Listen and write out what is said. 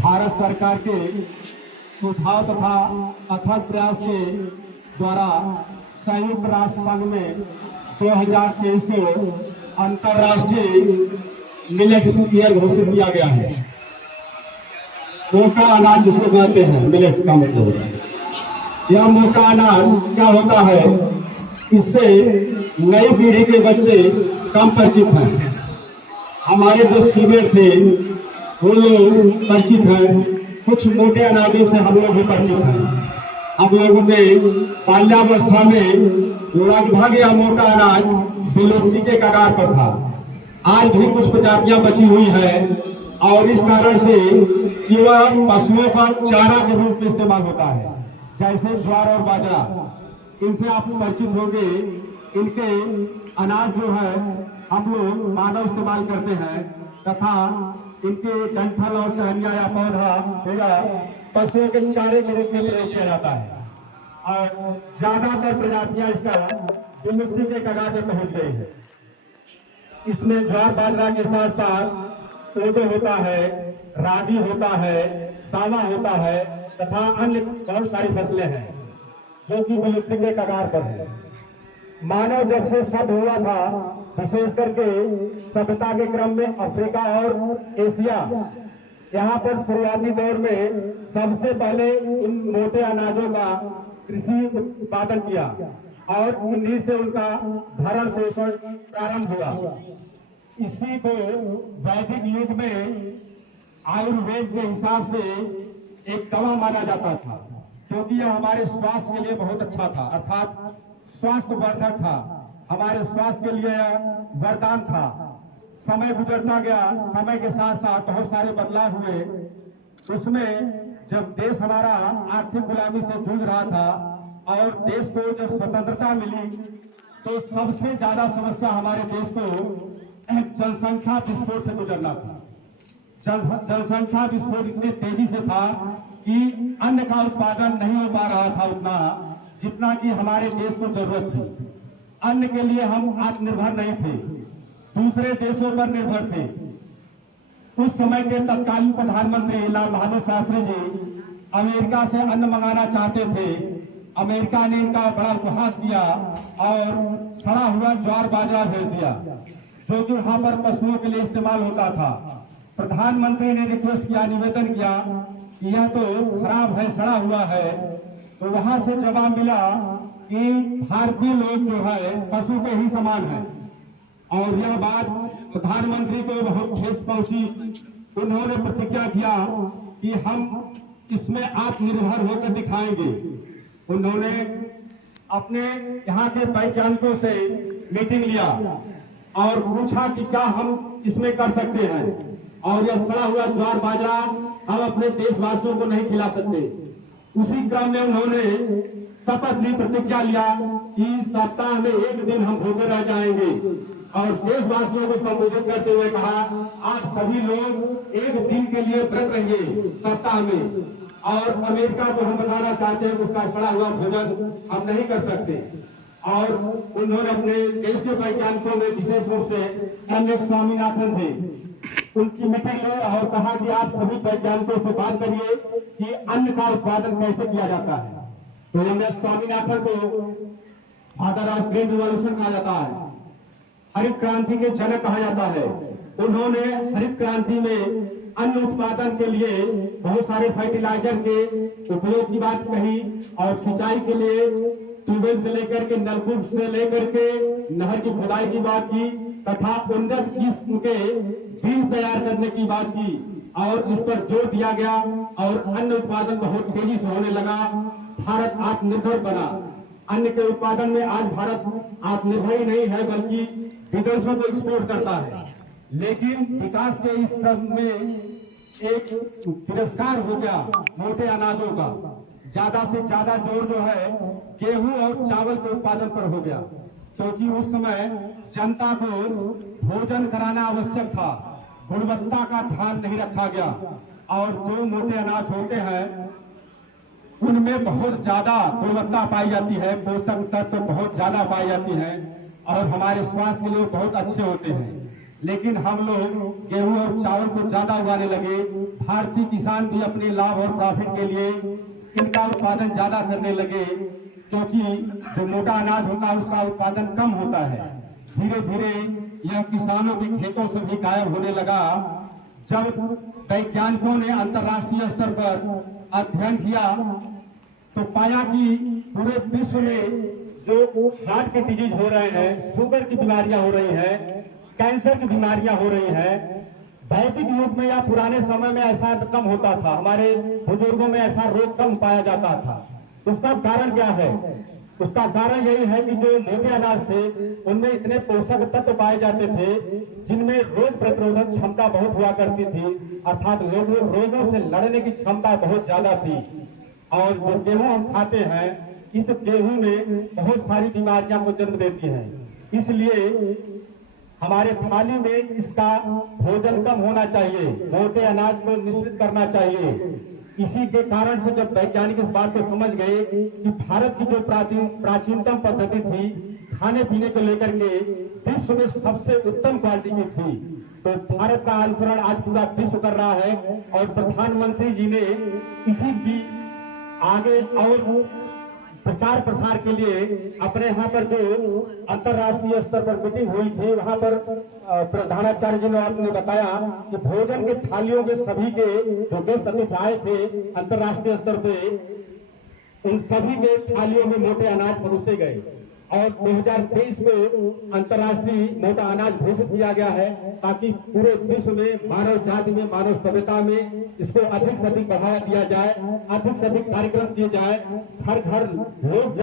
भारत सरकार के सुझाव तथा अथक प्रयास के द्वारा संयुक्त राष्ट्र संघ में 2023 को अंतर्राष्ट्रीय मिलेट्स ईयर घोषित किया गया है। मोटा अनाज जिसको कहते हैं, मिलेट्स का मतलब यह मोटा अनाज क्या होता है, इससे नई पीढ़ी के बच्चे कम परिचित हैं। हमारे जो सीनियर थे वो लोग परिचित हैं, कुछ मोटे अनाजों से हम लोग भी परिचित हैं। हम लोगों ने बाल्यावस्था में लगभग यह मोटा अनाज विलुप्ति के कगार पर था। आज भी कुछ प्रजातियां बची हुई है और इस कारण से कि वह पशुओं का चारा के रूप में इस्तेमाल होता है, जैसे ज्वार और बाजरा। इनसे आप परिचित होंगे। इनके अनाज जो है हम लोग मानव इस्तेमाल करते हैं तथा इनके डंठल और टहनिया या पौधा पशुओं के चारे के रूप में प्रयोग किया जाता है और ज्यादातर प्रजातियां इसका विलुप्ति के कगार पर पहुंच गई है। इसमें ज्वार बाजरा के साथ साथ कोदो होता है, रागी होता है, सावा होता है तथा अन्य बहुत सारी फसलें हैं जो कि विलुप्ति के कगार पर है। मानव जब से सभ्य हुआ था, विशेष करके सभ्यता के क्रम में अफ्रीका और एशिया, यहाँ पर शुरुआती दौर में सबसे पहले इन मोटे अनाजों का कृषि उत्पादन किया और उन्हीं से उनका भरण पोषण प्रारंभ हुआ। इसी को वैदिक युग में आयुर्वेद के हिसाब से एक दवा माना जाता था, क्योंकि यह हमारे स्वास्थ्य के लिए बहुत अच्छा था, अर्थात स्वास्थ्य वर्धक था, हमारे स्वास्थ्य के लिए वरदान था। समय गुजरता गया, समय के साथ साथ बहुत सारे बदलाव हुए। उसमें जब देश हमारा आर्थिक गुलामी से जूझ रहा था और देश को जब स्वतंत्रता मिली तो सबसे ज्यादा समस्या हमारे देश को जनसंख्या विस्फोट से गुजरना था। जनसंख्या विस्फोट इतनी तेजी से था कि अन्न का उत्पादन नहीं हो पा रहा था उतना जितना कि हमारे देश को जरूरत थी। अन्न के लिए हम आत्मनिर्भर नहीं थे, दूसरे देशों पर निर्भर थे। उस समय के तत्कालीन प्रधानमंत्री लाल बहादुर शास्त्री जी अमेरिका से अन्न मंगाना चाहते थे। अमेरिका ने इनका बड़ा उपहास किया और सड़ा हुआ ज्वार बाजरा भेज दिया, जो कि वहां पर पशुओं के लिए इस्तेमाल होता था। प्रधानमंत्री ने रिक्वेस्ट किया, निवेदन किया कि यह तो खराब है, सड़ा हुआ है। तो वहां से जवाब मिला कि भारतीय लोग जो है पशु के ही समान है। और यह बात प्रधानमंत्री को बहुत ठेस पहुंची। उन्होंने प्रतिज्ञा किया कि हम इसमें आत्मनिर्भर होकर दिखाएंगे। उन्होंने अपने यहाँ के वैज्ञानिकों से मीटिंग लिया और पूछा कि क्या हम इसमें कर सकते हैं, और यह सड़ा हुआ ज्वार बाजरा हम अपने देशवासियों को नहीं खिला सकते। उसी क्रम में उन्होंने शपथ ली, प्रतिज्ञा लिया कि सप्ताह में एक दिन हम भूखे रह जाएंगे और देशवासियों को संबोधित करते हुए कहा, आप सभी लोग एक दिन के लिए व्रत रहिए सप्ताह में, और अमेरिका को हम बताना चाहते हैं उसका सड़ा हुआ भोजन हम नहीं कर सकते। और उन्होंने अपने देश के वैज्ञानिकों में विशेष रूप से एम.एस. स्वामीनाथन थे, उनकी मीटिंग ली और कहा कि आप सभी वैज्ञानिकों से बात करिए कि अन्न का उत्पादन कैसे किया जाता है। तो एम.एस. स्वामीनाथन को फादर ऑफ ग्रीन रिवॉल्यूशन कहा जाता है, हरित क्रांति के जनक कहा जाता है। उन्होंने हरित क्रांति में अन्न उत्पादन के लिए बहुत सारे फर्टिलाइजर के उपयोग की बात कही और सिंचाई के लिए ट्यूबवेल से लेकर के नलकूप से लेकर के नहर की खुदाई की बात की तथा उन्नत किस्म के बीज तैयार करने की बात की और इस पर जोर दिया गया और अन्न उत्पादन बहुत तेजी से होने लगा। भारत आत्मनिर्भर बना। अन्न के उत्पादन में आज भारत आत्मनिर्भर ही नहीं है बल्कि विदेशों को एक्सपोर्ट करता है। लेकिन विकास के इस क्रम में एक तिरस्कार हो गया मोटे अनाजों का। ज्यादा से ज्यादा जोर जो है गेहूं और चावल के उत्पादन पर हो गया, क्योंकि उस समय जनता को भोजन कराना आवश्यक था, गुणवत्ता का ध्यान नहीं रखा गया। और जो मोटे अनाज होते हैं उनमें बहुत ज्यादा गुणवत्ता पाई जाती है, पोषक तत्व बहुत ज्यादा पाई जाती है और हमारे स्वास्थ्य के लिए बहुत अच्छे होते हैं। लेकिन हम लोग गेहूं और चावल को ज्यादा उगाने लगे। भारतीय किसान भी अपने लाभ और प्रॉफिट के लिए इनका उत्पादन ज्यादा करने लगे, क्योंकि जो मोटा अनाज होता है उसका उत्पादन कम होता है। धीरे धीरे यह किसानों के खेतों से भी गायब होने लगा। जब वैज्ञानिकों ने अंतर्राष्ट्रीय स्तर पर अध्ययन किया तो पाया कि पूरे विश्व में जो हार्ट के डिजीज हो रहे हैं, शुगर की बीमारियां हो रही हैं, कैंसर की बीमारियां हो रही हैं, वैदिक युग में या पुराने समय में ऐसा कम होता था, हमारे बुजुर्गों में ऐसा रोग कम पाया जाता था। उसका कारण क्या है? उसका कारण यही है कि जो मोटे अनाज थे उनमें इतने पोषक तत्व पाए जाते थे जिनमें रोग प्रतिरोधक क्षमता बहुत हुआ करती थी, अर्थात रोगों से लड़ने की क्षमता बहुत ज्यादा थी। और जो गेहूं हम खाते हैं, इस गेहूं में बहुत सारी बीमारियां को जन्म देती हैं। इसलिए हमारे थाली में इसका भोजन कम होना चाहिए, मोटे अनाज को मिश्रित करना चाहिए। इसी के कारण से जब वैज्ञानिक इस बात को समझ गए कि भारत की जो प्राचीनतम पद्धति थी खाने पीने को लेकर के विश्व में सबसे उत्तम क्वालिटी की थी, तो भारत का अनुसरण आज पूरा विश्व कर रहा है। और प्रधानमंत्री जी ने इसी की आगे और प्रचार प्रसार के लिए अपने यहाँ पर जो अंतर्राष्ट्रीय स्तर पर मीटिंग हुई थी, वहाँ पर प्रधानाचार्य जी ने आपने बताया कि भोजन के थालियों के सभी के जो गेस्ट अतिथि आए थे अंतर्राष्ट्रीय स्तर पे, उन सभी के थालियों में मोटे अनाज परोसे गए। और 2023 को अंतर्राष्ट्रीय मोटा अनाज घोषित किया गया है, ताकि पूरे विश्व में मानव जाति में, मानव सभ्यता में इसको अधिक से अधिक बढ़ावा दिया जाए, अधिक से अधिक कार्यक्रम किए जाए, हर घर लोग